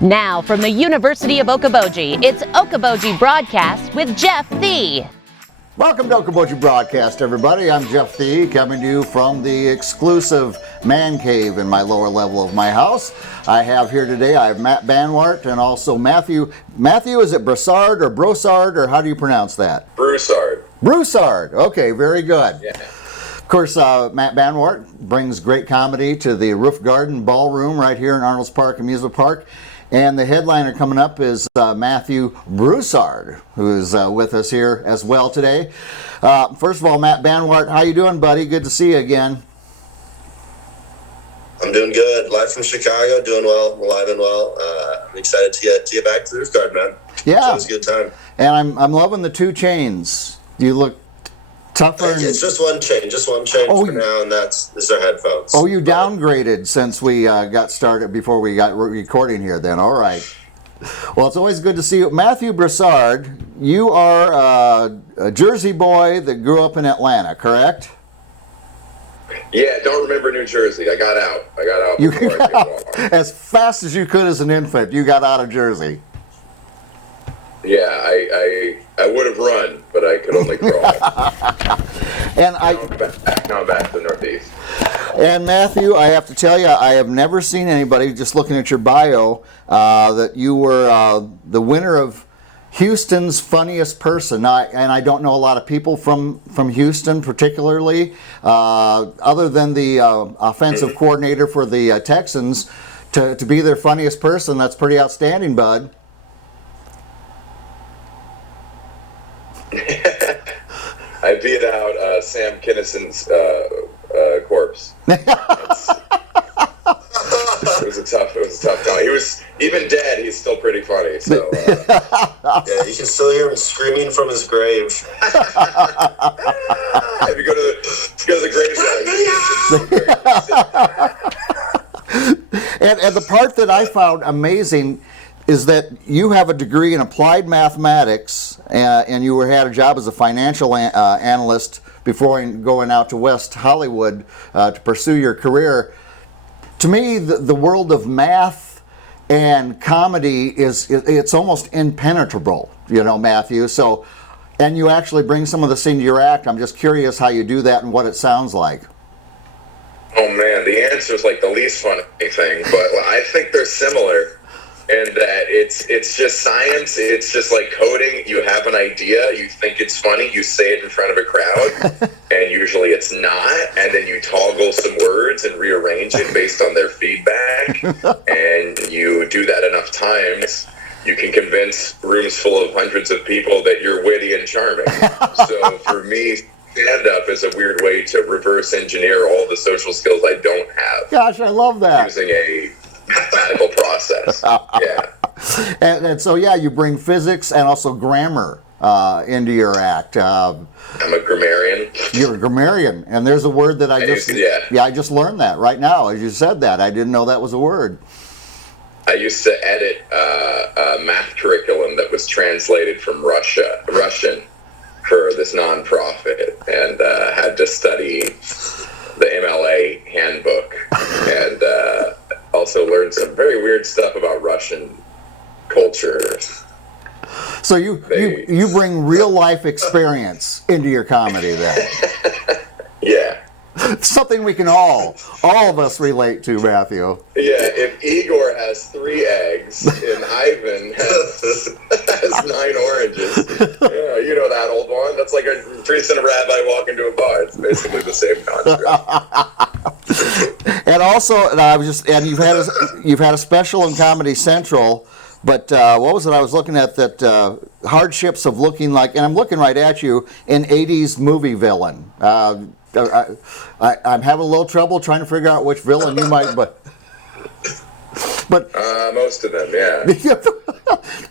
Now from the University of Okoboji, it's Okoboji Broadcast with Jeff Thee. Welcome to Okoboji Broadcast, everybody. I'm Jeff Thee, coming to you from the exclusive man cave in my lower level of my house. I have here today, I have Matt Banwart and also Matthew. Matthew, is it Broussard or Broussard, or how do you pronounce that? Broussard. Broussard. Okay, very good. Yeah. Of course, Matt Banwart brings great comedy to the Roof Garden Ballroom right here in Arnold's Park Amusement Park. And the headliner coming up is Matthew Broussard, who is with us here as well today. First of all, Matt Banwart, how you doing, buddy? Good to see you again. I'm doing good. Live from Chicago, doing well, alive and well. I'm excited to get back to the Roof Garden, man. Yeah. It's always a good time. And I'm loving the two chains. You look tougher. It's just one chain for now, and these are headphones. Oh, you downgraded since we got started, before we got recording here then. All right. Well, it's always good to see you. Matthew Broussard, you are a Jersey boy that grew up in Atlanta, correct? Yeah, don't remember New Jersey. I got out. You before got I out as fast as you could as an infant. You got out of Jersey. Yeah, I would have run, but I could only crawl. And now I'm back to the Northeast. And Matthew, I have to tell you, I have never seen anybody, just looking at your bio, that you were the winner of Houston's Funniest Person. And I don't know a lot of people from Houston particularly, other than the offensive coordinator for the Texans, to be their funniest person. That's pretty outstanding, bud. I beat out Sam Kinnison's corpse. It was a tough time. He was, even dead, he's still pretty funny. So yeah, you can still hear him screaming from his grave. If you go to the graveside, And the part that I found amazing is that you have a degree in applied mathematics, and you had a job as a financial analyst before going out to West Hollywood to pursue your career. To me, the world of math and comedy it's almost impenetrable, Matthew. So, and you actually bring some of this into your act. I'm just curious how you do that and what it sounds like. oh man, the answer is like the least funny thing, but I think they're similar. And that it's just science. It's just like coding. You have an idea. You think it's funny. You say it in front of a crowd, and usually it's not. And then you toggle some words and rearrange it based on their feedback. And you do that enough times, you can convince rooms full of hundreds of people that you're witty and charming. So for me, stand-up is a weird way to reverse engineer all the social skills I don't have. Gosh, I love that. Using a mathematical process. Yeah. And so, yeah, you bring physics and also grammar into your act. I'm a grammarian. You're a grammarian, and there's a word that I just learned that right now as you said that. I didn't know that was a word. I used to edit a math curriculum that was translated from Russian for this nonprofit, and had to study the MLA handbook, and also learned some very weird stuff about Russian culture. So you bring real life experience into your comedy then. Yeah. Something we can all of us relate to, Matthew. Yeah, if Igor has 3 eggs and Ivan has 9 oranges, you know that old one. That's like a priest and a rabbi walk into a bar. It's basically the same concept. And also, you've had a special in Comedy Central. But what was it? I was looking at that hardships of looking like, and I'm looking right at you, an 80s movie villain. I'm having a little trouble trying to figure out which villain you might, but most of them, yeah.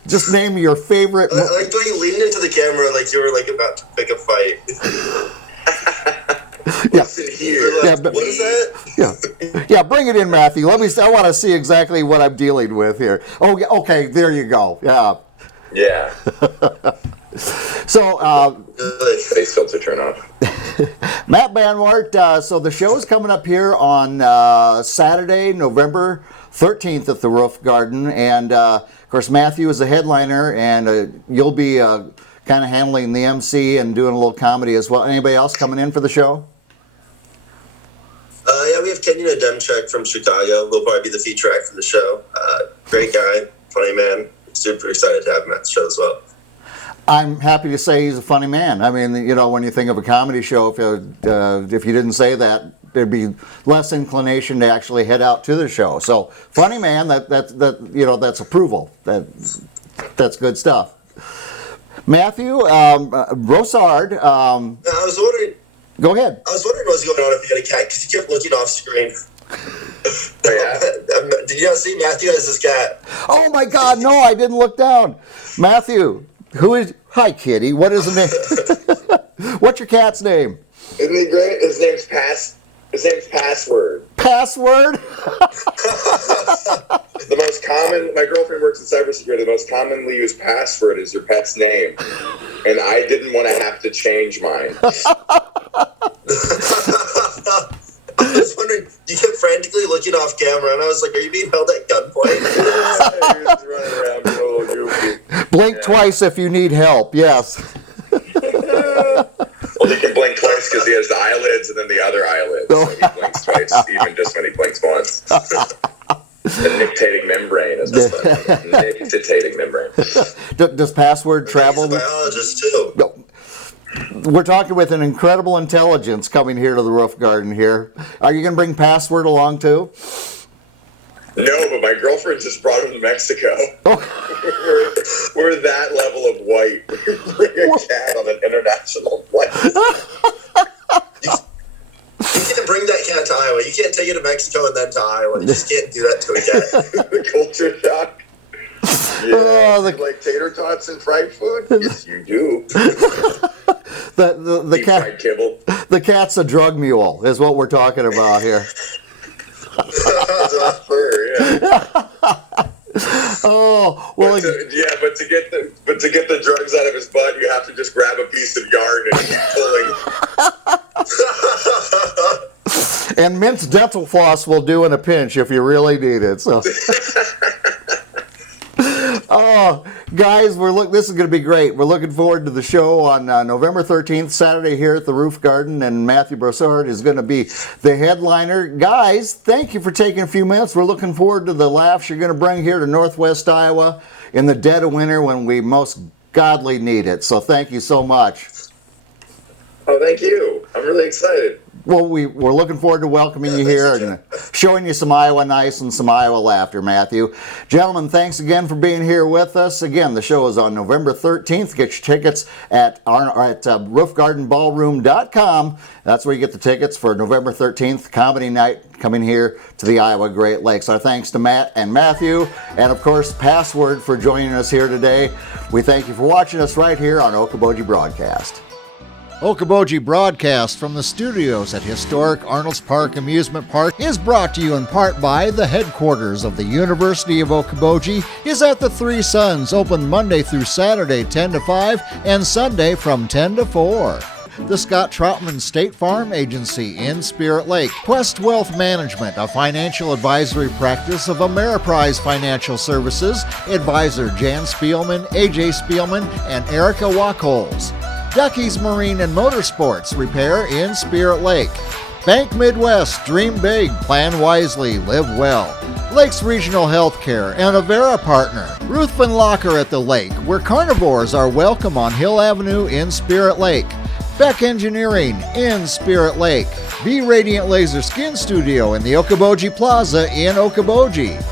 Just name your favorite. I like the way you leaned into the camera like you were like about to pick a fight. Listen here. Like, what is that? Yeah, bring it in, Matthew. I want to see exactly what I'm dealing with here. Oh, okay, there you go. Yeah. Yeah. So, Face filter turn off. Matt Banwart, so the show is coming up here on Saturday, November 13th at the Roof Garden. And, of course, Matthew is the headliner, and you'll be kind of handling the MC and doing a little comedy as well. Anybody else coming in for the show? Yeah, we have Kenyon Ademchuk from Chicago. We'll probably be the feature act for the show. Great guy, funny man. Super excited to have him at the show as well. I'm happy to say he's a funny man. I mean, you know, when you think of a comedy show, if you didn't say that, there'd be less inclination to actually head out to the show. So, funny man, that's approval. That's good stuff. Matthew Broussard. I was wondering. Go ahead. I was wondering what was going on if you had a cat because he kept looking off screen. Oh, yeah? Did you not see Matthew has this cat? Oh my God! No, I didn't look down. Matthew, who is? Hi, Kitty. What is the name? What's your cat's name? Isn't he great? His name's Password. Password? The most common, my girlfriend works in cybersecurity, the most commonly used password is your pet's name. And I didn't want to have to change mine. I was wondering, you kept frantically looking off camera, and I was like, are you being held at gunpoint? He was running around being a little goofy. Blink twice if you need help, yes. Well, he can blink twice because he has the eyelids and then the other eyelids. So he blinks twice, even just when he blinks once. The nictating membrane is what's nictating membrane. Does Password travel? He's a biologist, too. No. We're talking with an incredible intelligence coming here to the Roof Garden here. Are you going to bring Password along too? No, but my girlfriend just brought him to Mexico. Oh. We're that level of white. Bring a cat on an international flight. You can't bring that cat to Iowa. You can't take it to Mexico and then to Iowa. You just can't do that to a cat. The culture shock. Yeah, Oh, you like tater tots and fried food? Yes, you do. The Deep fried kibble. The cat's a drug mule is what we're talking about here. That's off fur, yeah. Oh well, but to get the drugs out of his butt, you have to just grab a piece of yarn and keep pulling. and Mint's dental floss will do in a pinch if you really need it. So. Oh, guys, this is going to be great. We're looking forward to the show on November 13th, Saturday here at the Roof Garden, and Matthew Broussard is going to be the headliner. Guys, thank you for taking a few minutes. We're looking forward to the laughs you're going to bring here to Northwest Iowa in the dead of winter when we most godly need it. So thank you so much. Oh, thank you. I'm really excited. Well, we're looking forward to welcoming you here and showing you some Iowa nice and some Iowa laughter, Matthew. Gentlemen, thanks again for being here with us. Again, the show is on November 13th. Get your tickets at roofgardenballroom.com. That's where you get the tickets for November 13th, Comedy Night, coming here to the Iowa Great Lakes. Our thanks to Matt and Matthew, and of course, Password for joining us here today. We thank you for watching us right here on Okoboji Broadcast. Okoboji Broadcast from the studios at historic Arnold's Park Amusement Park is brought to you in part by the headquarters of the University of Okoboji is at the Three Sons, open Monday through Saturday 10 to 5 and Sunday from 10 to 4. The Scott Troutman State Farm Agency in Spirit Lake. Quest Wealth Management, a financial advisory practice of Ameriprise Financial Services. Advisor Jan Spielman, AJ Spielman, and Erica Wachholz. Ducky's Marine and Motorsports Repair in Spirit Lake. Bank Midwest, dream big, plan wisely, live well. Lakes Regional Healthcare and Avera Partner. Ruthven Locker at the lake, where carnivores are welcome on Hill Avenue in Spirit Lake. Beck Engineering in Spirit Lake. Be Radiant Laser Skin Studio in the Okoboji Plaza in Okoboji.